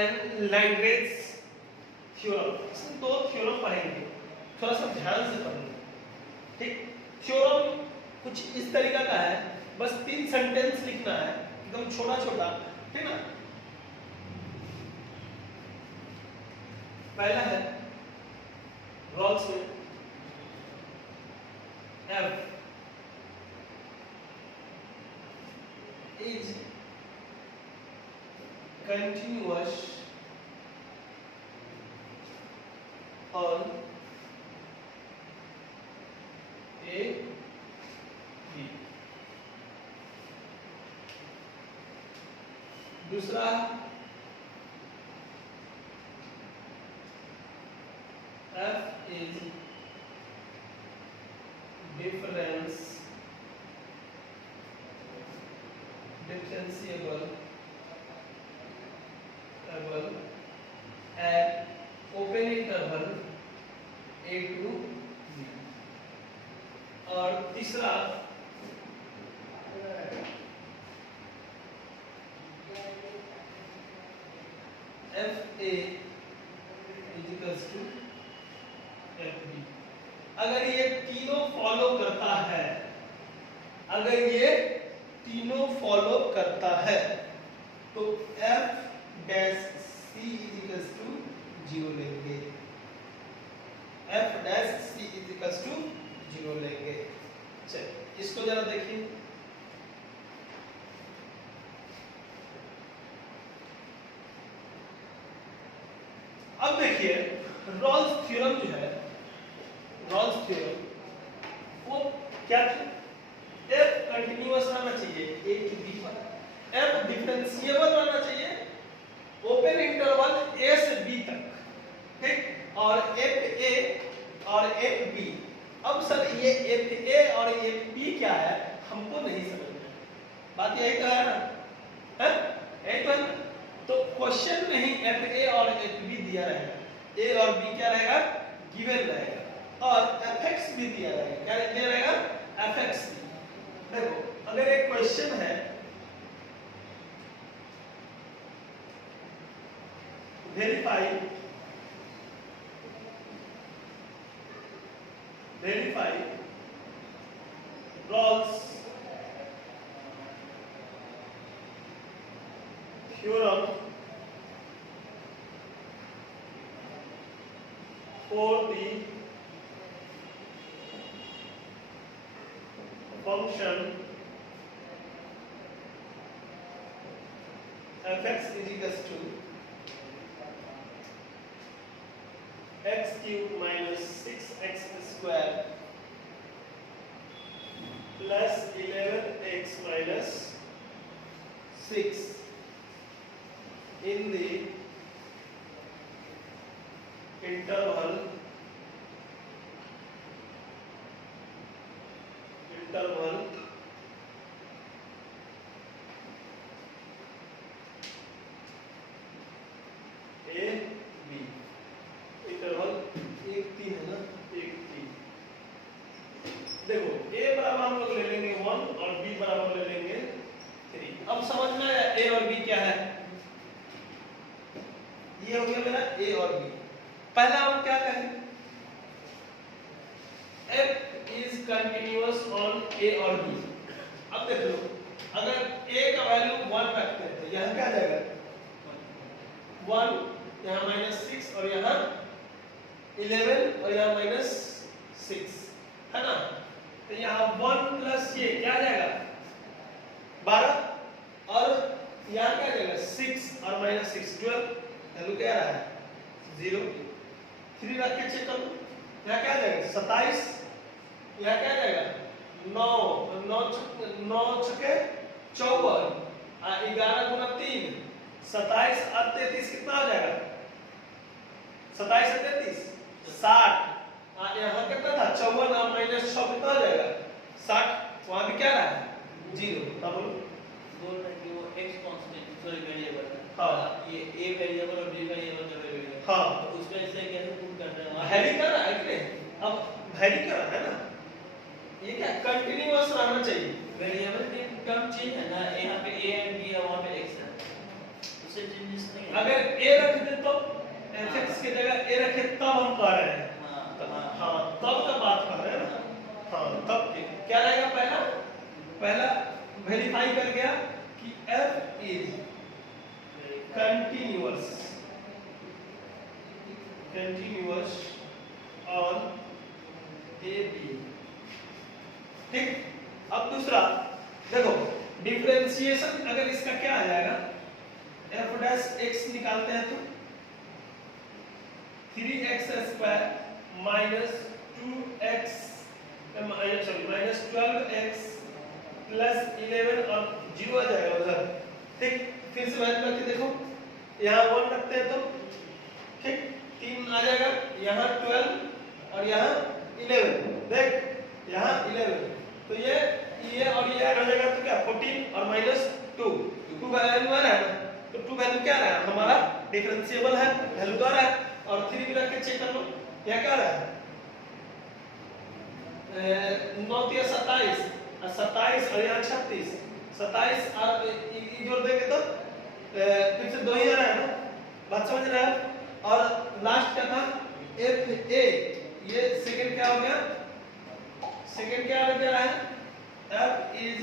And Lagrange theorem. इसमें दो theorem पढ़ेंगे, थोड़ा सा ध्यान से पढ़ेंगे, ठीक। थ्योरम कुछ इस तरीका का है, बस 3 सेंटेंस लिखना है, एकदम छोटा छोटा, ठीक ना। पहला है रॉल्स में F is continuous on A B। दूसरा F is differentiable at open interval A to B। और तीसरा FA is equals to FB। अगर ये तीनों फॉलो करता है, अगर ये तीनों फॉलो करता है तो F dash C is equals to 0 लेंगे, F dash C is equals to 0 लेंगे। चलिए इसको जरा देखिए। अब देखिए रॉल्स थ्योरम जो है, रॉल्स थ्योरम वो क्या था, F कंटिन्यूअस रहना चाहिए A की B पर, F डिफरेंशिएबल रहना चाहिए ओपन इंटरवल A से B तक, ठीक। और FA और FB, अब सर ये FA और FB क्या है हमको नहीं समझ में, बात यही तो है ना, है यही तो है ना। तो क्वेश्चन में ही FA और FB दिया रहेगा, A और B क्या रहेगा गिवन रहेगा, और fx भी दिया रहेगा, क्या दिया रहेगा fx। देखो अगर एक क्वेश्चन है verify Rolle's theorem for the function fx is equals to x cube minus 6x square plus 11x minus 6 in the interval A B, interval 1 3 है ना, 1 3। देखो A बराबर हम लोग ले लेंगे 1 और B बराबर ले लेंगे 3। अब समझ में आया A और B क्या है, ये हो गया मेरा A और B। पहला हम क्या कहें, F is continuous on A और B। अब देख लो अगर A का वैल्यू 1 रखते हैं तो यहाँ क्या आ जाएगा 1, यहाँ -6 और यहाँ 11 और यहाँ -6 है ना। तो यहाँ 1 प्लस ये क्या आ जाएगा 12 और यहाँ क्या आ जाएगा 6 और -6 12, वैल्यू क्या आ रहा है 0। 3 रख के चेक करो, यहाँ क्या आ जाएगा 27, यहाँ क्या आ जाएगा 9 छके 54, 11 गुना 3 27 और 33 कितना हो जाएगा 27 और 33 60। यहाँ कितना था 54 और -6 कितना हो जाएगा 60, वहां भी क्या रहा है 0। तब बोल रहे कि वो x कांस्टेंट सॉरी वेरिएबल है, हाँ ये a वेरिएबल और b वेरिएबल का वेरिएबल, हाँ तो उसमें से कैसे प्रूव करते हैं, वैरी कर रहा है कि नहीं, अब वैरी कर रहा है ना, ये क्या कंटीन्यूअस रहना चाहिए, वेरिएबल के टर्म चेंज है ना, यहाँ पे a एंड b है वहाँ पे x है, उससे चेंजेस नहीं है। अगर a रख दे तो fx की जगह a रखे तब हम कह रहे हैं। हाँ तब का बात कर रहे हैं ना। हाँ तब क्या रहेगा, पहला वेरीफाई कर गया कि f is continuous on a b. ठीक, अब दूसरा देखो डिफरेंशिएशन, अगर इसका क्या आ जाएगा, f डैश x निकालते हैं तो 3x square minus 2x minus 12x plus 11 और 0 आ जाएगा उधर। ठीक, फिर से वैल्यू रख के देखो, यहाँ 1 रखते हैं तो ठीक 3 आ जाएगा, यहाँ 12 और यहाँ 11, देख यहाँ 11, तो ये और ये ऐड हो जाएगा तो क्या 14 और माइनस 2 वैल्यू आ रहा है ना, तो 2 वैल्यू क्या आ रहा है हमारा, डिफरेंशिएबल है, वैल्यू तो आ रहा है, और 3 भी रख के चेक कर लो, यहाँ क्या आ रहा है 9 3 27 और 27 और यहाँ 36, 27 और जोड़ देंगे तो फिर से 2 ही आ रहा है ना, बात समझ रहा है। और लास्ट क्या था एफ ए, ये सेकंड क्या हो गया, सेकंड क्या हो गया है, f is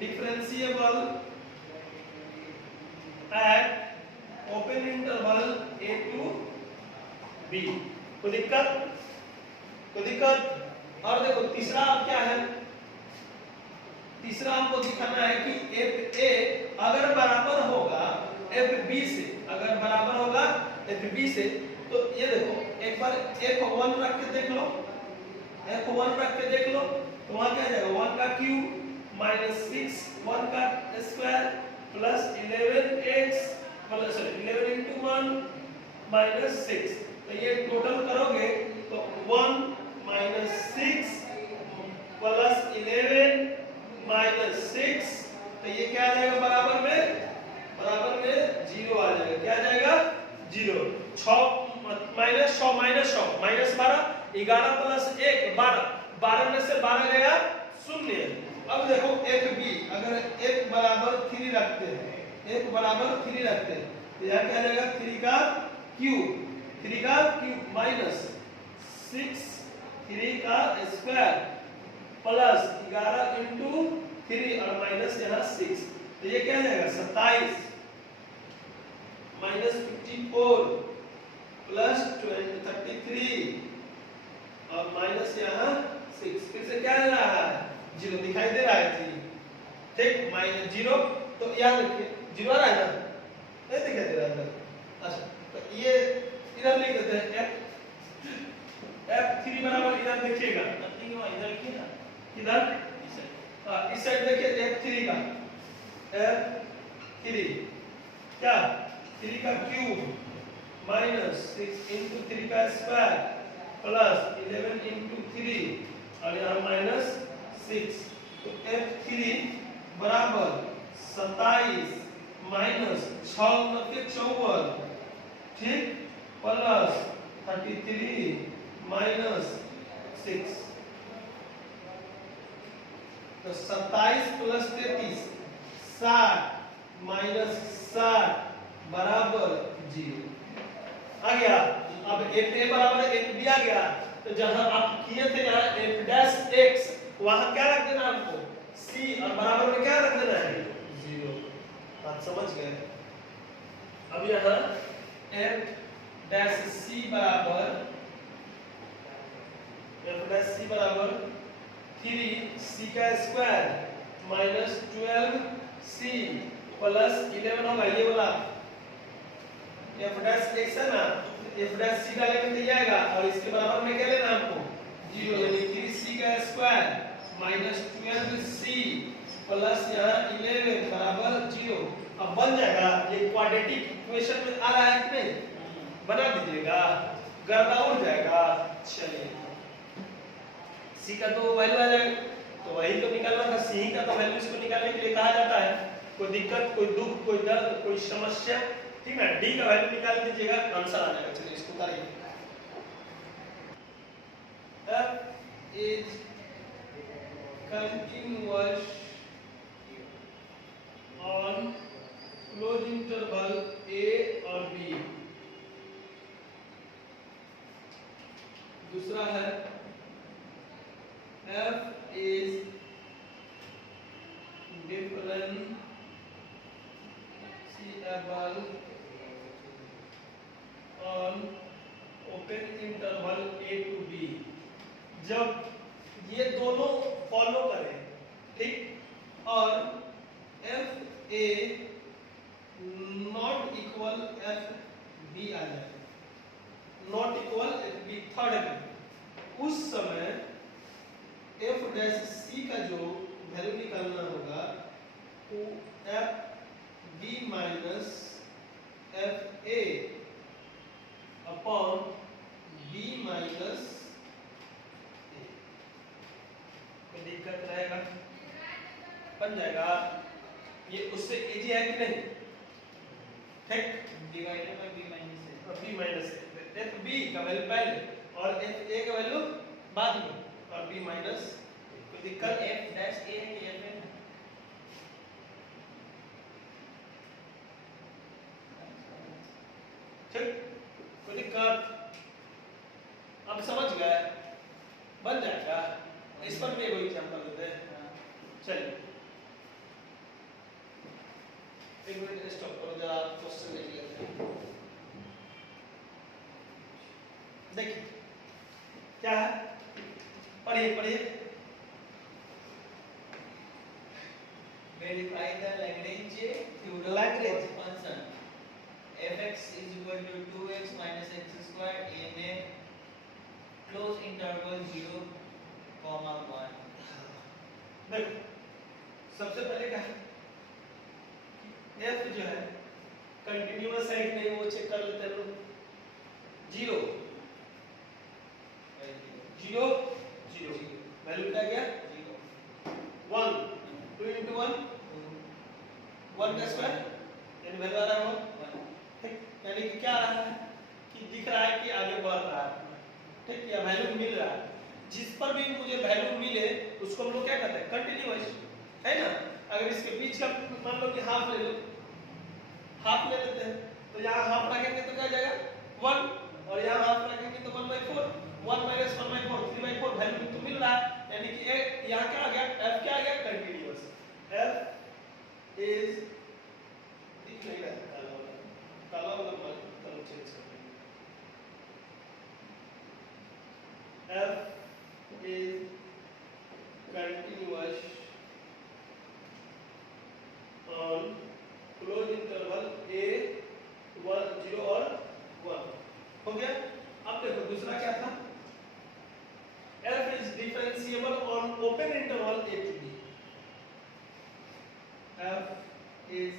differentiable at open interval a to b। कोई दिक्कत। और देखो तीसरा अब क्या है, तीसरा हमको दिखाना है कि एफ ए अगर बराबर होगा एफ बी से, अगर बराबर होगा एफ बी से, तो ये देखो एक बार f1 रख के देख लो, f1 रख के देख लो तो वहां क्या आ जाएगा 1 का क्यूब माइनस 6 1 का square plus 11x plus 11 into 1 minus 6, तो ये टोटल करोगे तो 1 माइनस 6 प्लस 11 माइनस 6, तो ये क्या आ जाएगा बराबर में 0 आ जाएगा, क्या आ जाएगा 0। 6 माइनस 6 माइनस 6 माइनस 12, 11 प्लस 1 12, 12 में से 12 गया 0। अब देखो एफ बी, अगर f बराबर 3 रखते हैं, f बराबर 3 रखते हैं तो यहाँ क्या आ जाएगा 3 का क्यूब माइनस 6 3 का स्क्वायर प्लस 11 into 3 और माइनस यहाँ 6, तो ये क्या आ जाएगा 27 माइनस 54 प्लस 33 और माइनस यहाँ 6, फिर से क्या आ रहा है 0 दिखाई दे रहा है 3, ठीक माइनस 0, तो याद रखिए 0 आ रहा है ना, नहीं दिखाई दे रहा है। अच्छा तो ये इधर लिख देते हैं f3 बराबर, इधर देखिएगा इधर लिखिए ना, इधर इस साइड देखिए f3 का f3 क्या 3 का क्यूब माइनस 6 into 3 का स्क्वायर प्लस 11 into 3 और यहाँ माइनस 6, तो f3 बराबर 27 माइनस 6 9 54 ठीक प्लस 33 माइनस 6, तो 27 प्लस 33 60 माइनस 60 बराबर 0 आ गया। अब एफ ए बराबर एफ बी आ गया, तो जहां आप किए थे यहाँ एफ डैश एक्स, वहां क्या रख देना आपको सी, और बराबर में क्या रख देना है 0, बात समझ गए। अब यहाँ एफ डैश सी बराबर 3c का स्क्वायर माइनस 12c प्लस 11 होगा, ये वाला f डैश x है ना, f डैश c का लेने दिया जाएगा और इसके बराबर में क्या लेना हमको 0, यानी 3c का स्क्वायर माइनस 12c प्लस यहाँ 11 बराबर 0। अब बन जाएगा, ये क्वाड्रेटिक इक्वेशन में आ रहा है कि नहीं, बना दीजिएगा, गर्दा उड़ जाएगा। चलिए c का तो वैल्यू आ जाएगा, तो वही तो निकालना था, c का तो वैल्यू इसको निकालने के लिए कहा जाता है। कोई दिक्कत, कोई दुख, कोई दर्द, कोई समस्या, ठीक है, d का वैल्यू निकाल दीजिएगा, आंसर आ जाएगा। चलिए इसको उतारिए, f is continuous on close interval A और बी। दूसरा है f is differentiable on open interval a to b। जब ये दोनों फॉलो करें, ठीक, और f a not equal f b आ जाए, not equal f b third में, उस समय f डैश c का जो वैल्यू निकालना होगा वो f b minus f a upon b minus a। कोई दिक्कत रहेगा? बन जाएगा ये, उससे इजी है कि नहीं? ठीक, divided by b minus a। b minus a, f b का वैल्यू पहले और f a का वैल्यू बाद में, और b माइनस। कोई दिक्कत? f डैश a है कि f है? ठीक, कोई दिक्कत? अब समझ गए? बन जाएगा। इस पर भी एक एग्जांपल देते हैं। चलिए एक मिनट स्टॉप करो, जरा क्वेश्चन देख लेते हैं। देखिए क्या है, पढ़िए पढ़िए। Verify the Lagrange theorem Lagrange for function f(x) is equal to 2x minus x square in a closed interval 0, 1। देखो सबसे पहले क्या है, f जो है कंटिन्यूअस साइड नहीं, वो चेक कर लेते हैं लोग। 0 0 0 वैल्यू क्या गया 1, 2 into 1 1 का स्क्वायर, यानी वैल्यू आ रहा है 1। ठीक, यानी कि क्या आ रहा है कि दिख रहा है कि आगे बढ़ रहा है, ठीक, या वैल्यू मिल रहा है। जिस पर भी मुझे वैल्यू मिले उसको हम लोग क्या कहते हैं, कंटिन्यूअस, है ना। अगर इसके बीच का मान लो कि हाफ ले लो, हाफ ले लेते हैं, तो यहाँ हाफ रखेंगे तो क्या जाएगा 1, और यहाँ हाफ रखेंगे तो 1/4, 1 minus 1/4, 3/4 वैल्यू तो मिल रहा है, यानी कि यहाँ क्या आ गया, f क्या आ गया, कंटिन्यूअस। f is दिख नहीं रहा है काला वाला कलर चेंज कर देंगे। f is continuous on closed interval a 1 0 और 1 हो गया। अब देखो दूसरा क्या था, f is differentiable on open interval a to b। f is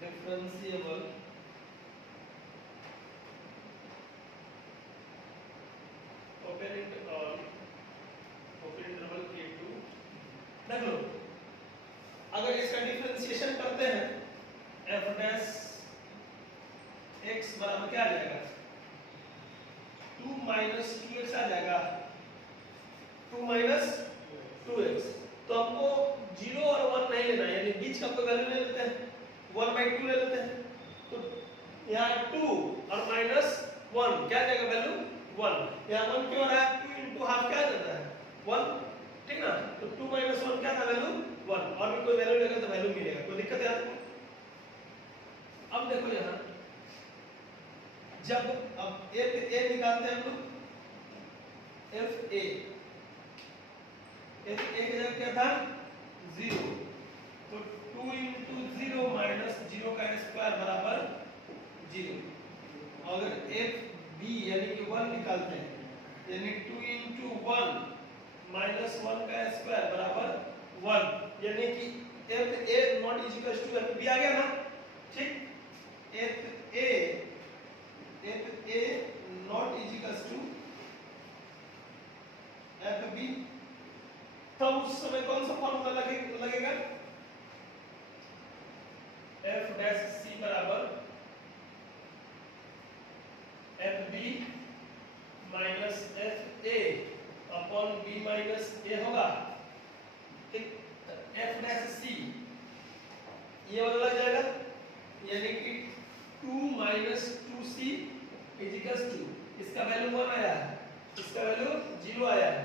differentiable open interval a to, देख लो अगर इसका डिफरेंशिएशन करते हैं f डैश x बराबर क्या आ जाएगा, 2 minus 2x आ जाएगा, 2 minus 2x। तो हमको 0 और 1 नहीं लेना है, यानी बीच का कोई वैल्यू ले लेते हैं, 1/2 ले लेते हैं। तो यहाँ 2 और माइनस 1 क्या आ जाएगा वैल्यू 1। यहाँ 1 क्यों आ रहा है, 2 into हाफ क्या आ जाता है 1, ठीक ना। तो 2 minus 1 क्या था वैल्यू 1, और भी कोई वैल्यू लेगा तो वैल्यू मिलेगा, कोई दिक्कत है आपको? अब देखो यहाँ जब अब a निकालते हैं हम लोग, f a की जगह क्या था 0, तो 2 into 0 minus 0 का स्क्वायर बराबर 0। अगर f b यानी कि 1 निकालते हैं, यानी 2 into 1 minus 1 का स्क्वायर बराबर 1, यानी कि f a not is equal to f b आ गया ना, ठीक। f a not is equal to f b, तब उस समय कौन सा फॉर्मूला लगेगा, f डैश c बराबर f b minus f a upon b minus a होगा, ठीक। f डैश c ये वाला लग जाएगा, यानी कि 2 माइनस 2c इजिकल्स टू, इसका वैल्यू 1 आया है, इसका वैल्यू 0 आया है,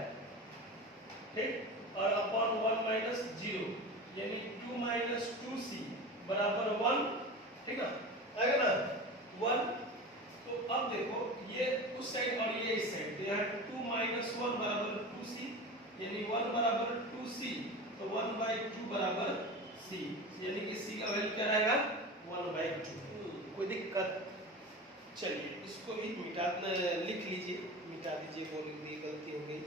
ठीक, और अपॉन 1 माइनस 0 यानी 2 माइनस 2c बराबर 1, ठीक ना, आएगा ना 1। तो अब देखो ये उस साइड और ये इस साइड, तो यहाँ 2 माइनस 1 बराबर 2c, यानी 1 बराबर 2c, तो 1/2 बराबर c, यानी कि c का वैल्यू क्या रहेगा 1/2। कोई दिक्कत? चलिए इसको भी लिख लीजिए, मिटा दीजिए, बोल दी गलती हो गई।